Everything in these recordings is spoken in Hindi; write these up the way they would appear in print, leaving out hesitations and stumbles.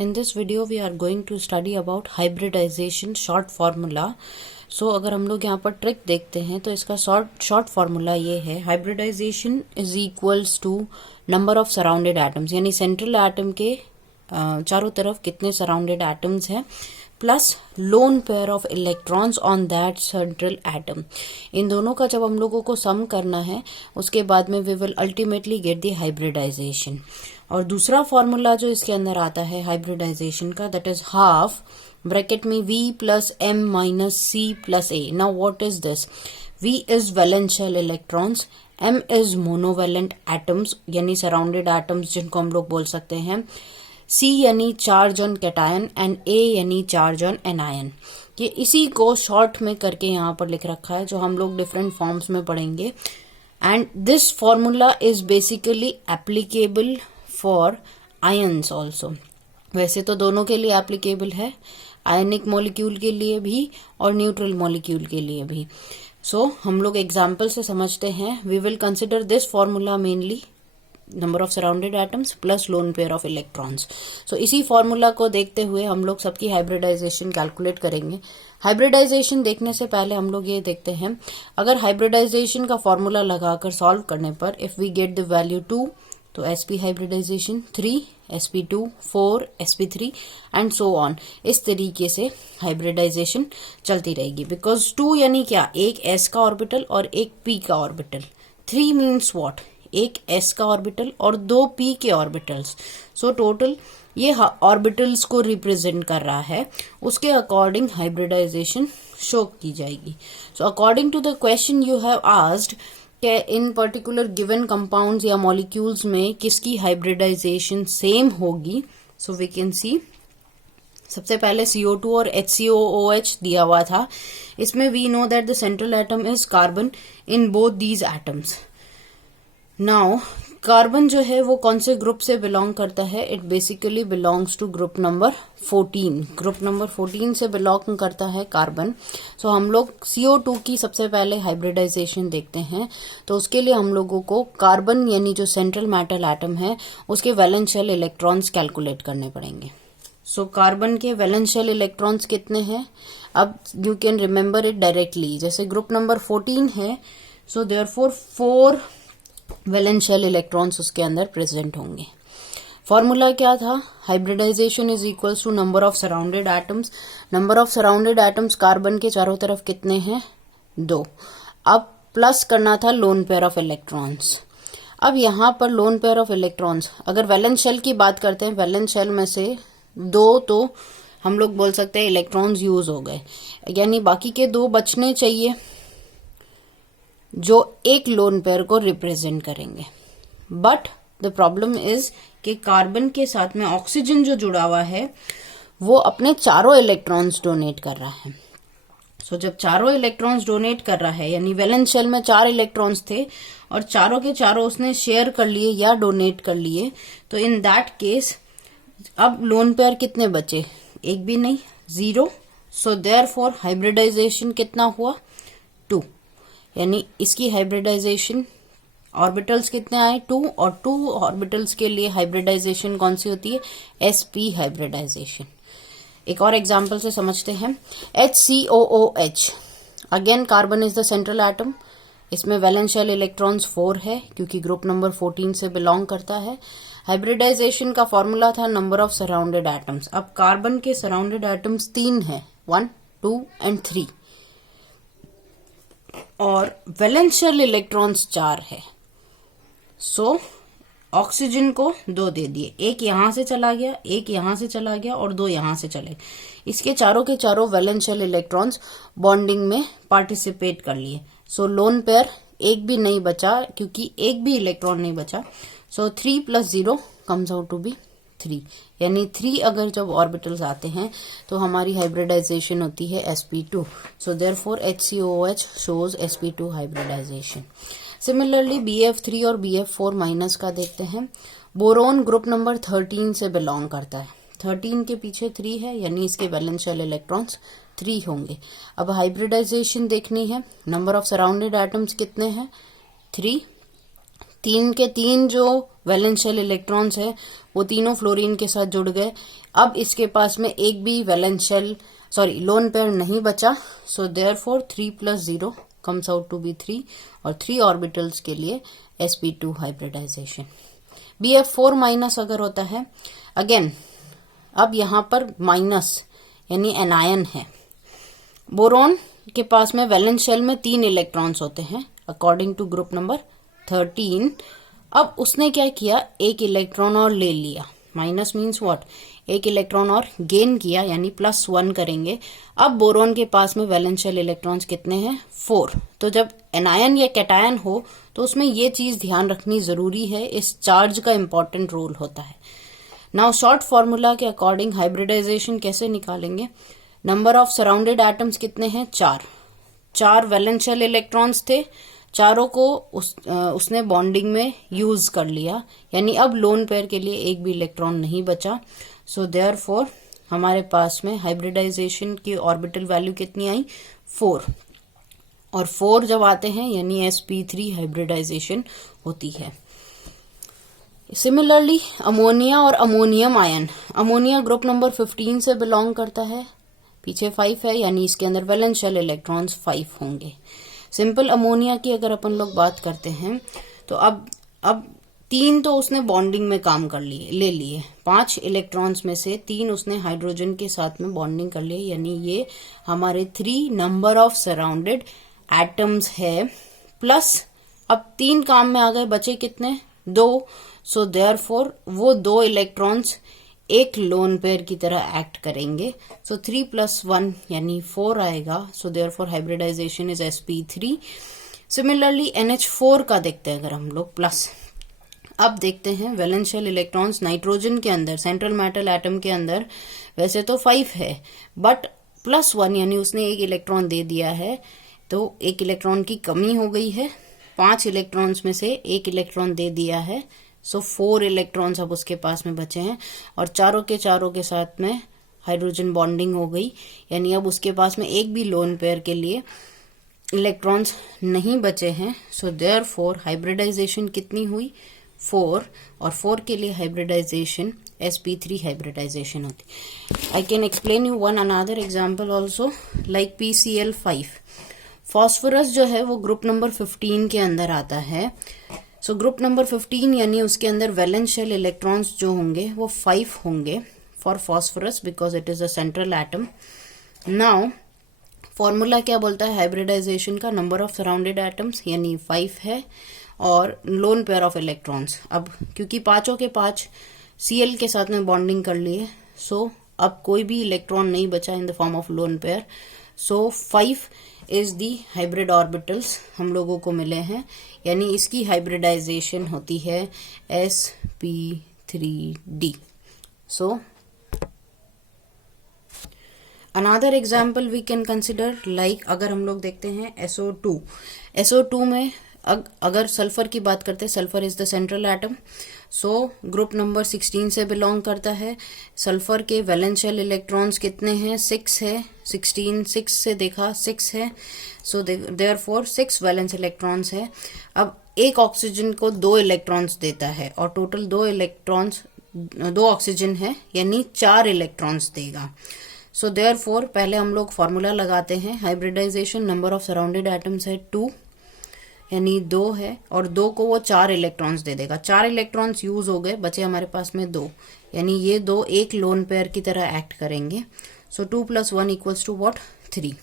In this video we are going to study about hybridization short formula. So अगर हम लोग यहाँ पर ट्रिक देखते हैं तो इसका शॉर्ट फार्मूला ये है, hybridization is equals to number of surrounded atoms, यानी सेंट्रल एटम के चारों तरफ कितने सराउंडेड एटम्स हैं plus lone pair of electrons on that central atom. इन दोनों का जब हम लोगों को सम करना है उसके बाद में we will ultimately get the hybridisation. और दूसरा फॉर्मूला जो इसके अंदर आता है हाइब्रिडाइजेशन का, दैट इज हाफ ब्रैकेट में V plus M minus C plus A। Now what is this? V is valence shell electrons, M is monovalent atoms यानी सराउंडेड एटम्स जिनको हम लोग बोल सकते हैं, C यानी charge on cation and A यानी चार्ज ऑन एनायन। ये इसी को शॉर्ट में करके यहाँ पर लिख रखा है जो हम लोग डिफरेंट फॉर्म्स में पढ़ेंगे। And this formula is basically applicable for ions also. वैसे तो दोनों के लिए एप्लीकेबल है, आयनिक मॉलिक्यूल के लिए भी और न्यूट्रल मॉलिक्यूल के लिए भी। सो हम लोग एग्जाम्पल से समझते हैं। We will consider this formula mainly number of surrounded atoms plus lone pair of electrons. So इसी फॉर्मूला को देखते हुए हम लोग सबकी हाइब्रिडाइजेशन कैलकुलेट करेंगे। हाइब्रिडाइजेशन देखने से पहले हम लोग ये देखते हैं, अगर हाइब्रिडाइजेशन का फॉर्मूला लगाकर सॉल्व करने पर if we get the value 2 तो sp hybridisation 3, sp2 4, sp3 and so on. इस तरीके से हाइब्रिडाइजेशन चलती रहेगी। बिकॉज 2 यानी क्या, एक s का ऑर्बिटल और एक p का ऑर्बिटल। 3 मीन्स व्हाट, एक s का ऑर्बिटल और 2 p के ऑर्बिटल्स। सो टोटल ये ऑर्बिटल्स को रिप्रेजेंट कर रहा है, उसके अकॉर्डिंग हाइब्रिडाइजेशन शो की जाएगी। So according to the question you have asked कि इन पर्टिकुलर गिवन कंपाउंड्स या मॉलिक्यूल्स में किसकी हाइब्रिडाइजेशन सेम होगी। सो वी कैन सी, सबसे पहले CO2 और HCOOH दिया हुआ था। इसमें we know that the central atom is carbon in both these atoms. Now carbon जो है वो कौन से ग्रुप से बिलोंग करता है? It basically belongs to group number 14। Group number 14 से बिलोंग करता है कार्बन। सो हम लोग CO2 की सबसे पहले हाइब्रिडाइजेशन देखते हैं। तो उसके लिए हम लोगों को कार्बन यानी जो सेंट्रल मेटल एटम है उसके वैलेंस शेल इलेक्ट्रॉन्स कैलकुलेट करने पड़ेंगे। सो कार्बन के वैलेंस शेल इलेक्ट्रॉन्स कितने हैं? अब you can remember it directly. जैसे ग्रुप नंबर 14 है, so therefore 4 valence shell electrons उसके अंदर प्रेजेंट होंगे। फॉर्मूला क्या था? Hybridization is equals to number of surrounded atoms. Number of surrounded atoms carbon के चारों तरफ कितने हैं? 2। अब प्लस करना था लोन पेयर ऑफ इलेक्ट्रॉन्स। अब यहाँ पर लोन पेयर ऑफ इलेक्ट्रॉन्स, अगर वैलेंस शेल की बात करते हैं, वैलेंस शेल में से 2 तो हम लोग बोल सकते हैं इलेक्ट्रॉन्स यूज हो गए, यानी बाकी के 2 बचने चाहिए जो एक लोन पेयर को रिप्रेजेंट करेंगे। बट द प्रॉब्लम इज कि कार्बन के साथ में ऑक्सीजन जो जुड़ा हुआ है वो अपने चारों इलेक्ट्रॉन्स डोनेट कर रहा है। सो जब चारों इलेक्ट्रॉन्स डोनेट कर रहा है, यानी वैलेंस शेल में 4 इलेक्ट्रॉन्स थे और चारों के चारों उसने शेयर कर लिए या डोनेट कर लिए, तो इन दैट केस अब लोन पेयर कितने बचे? एक भी नहीं, 0। सो देयरफॉर हाइब्रिडाइजेशन कितना हुआ? 2। यानी इसकी हाइब्रिडाइजेशन ऑर्बिटल्स कितने आए? 2। और 2 ऑर्बिटल्स के लिए हाइब्रिडाइजेशन कौन सी होती है? sp hybridization. एक और एग्जांपल से समझते हैं। HCOOH, again carbon is the central atom. इसमें वैलेंस शेल इलेक्ट्रॉन्स 4 है क्योंकि ग्रुप नंबर 14 से बिलोंग करता है। हाइब्रिडाइजेशन का फॉर्मूला था नंबर ऑफ सराउंडेड एटम्स। अब कार्बन के सराउंडेड एटम्स 3 है, 1, 2 एंड 3, और वैलेंस शेल इलेक्ट्रॉन्स 4 है। सो ऑक्सीजन को 2 दे दिए, एक यहां से चला गया, एक यहां से चला गया और 2 यहां से चले। इसके चारों के चारों वैलेंस शेल इलेक्ट्रॉन्स बॉन्डिंग में पार्टिसिपेट कर लिए। सो लोन पेयर एक भी नहीं बचा क्योंकि एक भी इलेक्ट्रॉन नहीं बचा। सो 3 + 0 कम्स आउट टू बी 3, यानी 3 अगर जब ऑर्बिटल्स आते हैं तो हमारी हाइब्रिडाइजेशन होती है sp2। So therefore HCOOH shows sp2 hybridization. Similarly BF3 और BF4 माइनस का देखते हैं। बोरोन ग्रुप नंबर 13 से बिलोंग करता है। 13 के पीछे 3 है, यानी इसके वैलेंस शेल इलेक्ट्रॉन्स 3 होंगे। अब हाइब्रिडाइजेशन देखनी है। नंबर ऑफ सराउंडेड एटम्स कितने हैं? 3 तीन के तीन जो वैलेंस शेल इलेक्ट्रॉन्स है वो तीनों फ्लोरीन के साथ जुड़ गए। अब इसके पास में एक भी वैलेंस शेल लोन पेयर नहीं बचा। So therefore 3 + 0 comes out to be 3 और 3 ऑर्बिटल्स के लिए sp2 हाइब्रिडाइजेशन। Bf4 माइनस अगर होता है अगेन, अब यहां पर माइनस यानी एनायन है। बोरोन के पास में वैलेंस शेल में 3 इलेक्ट्रॉन्स होते हैं अकॉर्डिंग टू ग्रुप नंबर 13। अब उसने क्या किया, एक इलेक्ट्रॉन और ले लिया। माइनस मीन्स व्हाट, एक इलेक्ट्रॉन और गेन किया यानी +1 करेंगे। अब बोरोन के पास में वैलेंस शेल इलेक्ट्रॉन्स कितने हैं, 4। तो जब एनायन या कैटायन हो तो उसमें ये चीज ध्यान रखनी जरूरी है, इस चार्ज का इंपॉर्टेंट रोल होता है। नाउ शॉर्ट फॉर्मूला के अकॉर्डिंग हाइब्रिडाइजेशन कैसे निकालेंगे। नंबर ऑफ सराउंडेड एटम्स कितने हैं, 4 वैलेंस शेल इलेक्ट्रॉन्स थे, चारों को उसने बॉन्डिंग में यूज कर लिया, यानी अब लोन पेयर के लिए एक भी इलेक्ट्रॉन नहीं बचा। सो देयरफॉर हमारे पास में हाइब्रिडाइजेशन की ऑर्बिटल वैल्यू कितनी आई, 4। और 4 जब आते हैं यानी sp3 हाइब्रिडाइजेशन होती है। सिमिलरली अमोनिया और ammonium ion, ammonia group number 15 से बिलोंग करता है, पीछे 5 है यानी इसके अंदर वैलेंस शेल इलेक्ट्रॉन्स 5 होंगे। सिंपल अमोनिया की अगर अपन लोग बात करते हैं तो अब 3 तो उसने बॉन्डिंग में काम कर लिए, ले लिए। 5 इलेक्ट्रॉन्स में से 3 उसने हाइड्रोजन के साथ में बॉन्डिंग कर लिए, यानी ये हमारे 3 नंबर ऑफ सराउंडेड एटम्स है। प्लस अब 3 काम में आ गए, बचे कितने, 2। सो देयरफॉर वो 2 इलेक्ट्रॉन्स एक लोन पेयर की तरह एक्ट करेंगे। सो 3 + 1 यानी 4 आएगा। So therefore hybridization is sp3। Similarly NH4 का देखते हैं अगर हम लोग प्लस। अब देखते हैं वैलेंस शेल इलेक्ट्रॉन्स नाइट्रोजन के अंदर, सेंट्रल मेटल एटम के अंदर वैसे तो 5 है, बट +1 यानी उसने एक इलेक्ट्रॉन दे दिया है, तो एक इलेक्ट्रॉन की कमी हो गई है। 5 इलेक्ट्रॉन्स में से एक इलेक्ट्रॉन दे दिया है, सो 4 इलेक्ट्रॉन्स अब उसके पास में बचे हैं और चारों के साथ में हाइड्रोजन बॉन्डिंग हो गई, यानी अब उसके पास में एक भी लोन पेयर के लिए इलेक्ट्रॉन्स नहीं बचे हैं। सो देयरफॉर हाइब्रिडाइजेशन कितनी हुई, 4, और 4 के लिए हाइब्रिडाइजेशन sp3 हाइब्रिडाइजेशन होती। I can explain you one another example also, like PCl5। Phosphorus जो है वो ग्रुप नंबर 15 के अंदर आता है। सो ग्रुप नंबर 15 यानी उसके अंदर वैलेंस शेल इलेक्ट्रॉन्स जो होंगे वो 5 होंगे for phosphorus, because it is a central atom. Now formula क्या बोलता है हाइब्रिडाइजेशन का, नंबर ऑफ सराउंडेड एटम्स यानी 5 है और लोन पेयर ऑफ इलेक्ट्रॉन्स। अब क्योंकि पांचों के 5 Cl के साथ में बॉन्डिंग कर लिए, सो अब कोई भी इलेक्ट्रॉन नहीं बचा in the form of lone pair. So 5 is the hybrid orbitals हम लोगों को मिले हैं, यानी इसकी हाइब्रिडाइजेशन होती है sp3d। So another example we can consider, like अगर हम लोग देखते हैं SO2 में अगर सल्फर की बात करते हैं, sulphur is the central atom. So group number 16 से बिलोंग करता है। सल्फर के वैलेंस शेल इलेक्ट्रॉन्स कितने हैं, 6 है। 16 6 से देखा 6 है, सो देयरफॉर 6 वैलेंस इलेक्ट्रॉन्स है। अब एक ऑक्सीजन को 2 इलेक्ट्रॉन्स देता है और टोटल 2 ऑक्सीजन है, यानी 4 इलेक्ट्रॉन्स देगा। सो देयरफॉर पहले हम लोग फॉर्मूला लगाते हैं hybridization, number of surrounded atoms है 2 यानी 2 है, और 2 को वो 4 इलेक्ट्रॉन्स दे देगा। 4 इलेक्ट्रॉन्स यूज हो गए, बचे हमारे पास में 2, यानी ये 2 एक लोन पेयर की तरह एक्ट करेंगे। सो 2 + 1 = व्हाट, 3।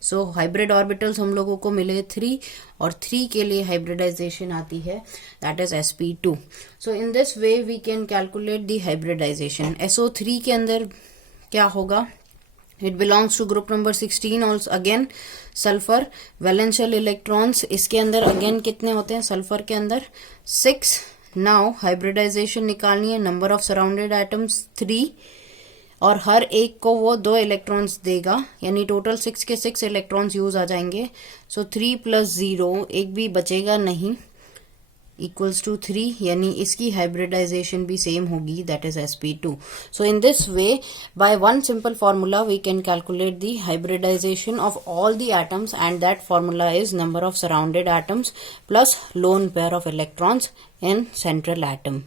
सो हाइब्रिड ऑर्बिटल्स हम लोगों को मिले 3, और 3 के लिए हाइब्रिडाइजेशन आती है, that is sp2। So in this way we can calculate the hybridization. SO3 के अंदर क्या होगा, it belongs to group number 16 also. Again sulphur valence shell electrons इसके अंदर अगेन कितने होते हैं, सल्फर के अंदर 6। नाउ हाइब्रिडाइजेशन निकालनी है, नंबर ऑफ सराउंडेड एटम्स 3, और हर एक को वो 2 इलेक्ट्रॉन्स देगा, यानी टोटल 6 के 6 इलेक्ट्रॉन्स यूज आ जाएंगे। सो 3 + 0, एक भी बचेगा नहीं, इक्वल्स टू 3, यानी इसकी हाइब्रिडाइजेशन भी सेम होगी, that is sp2. So in this way, by one simple formula we can calculate the hybridization of all the atoms, and that formula is number of surrounded atoms plus lone pair of electrons in central atom.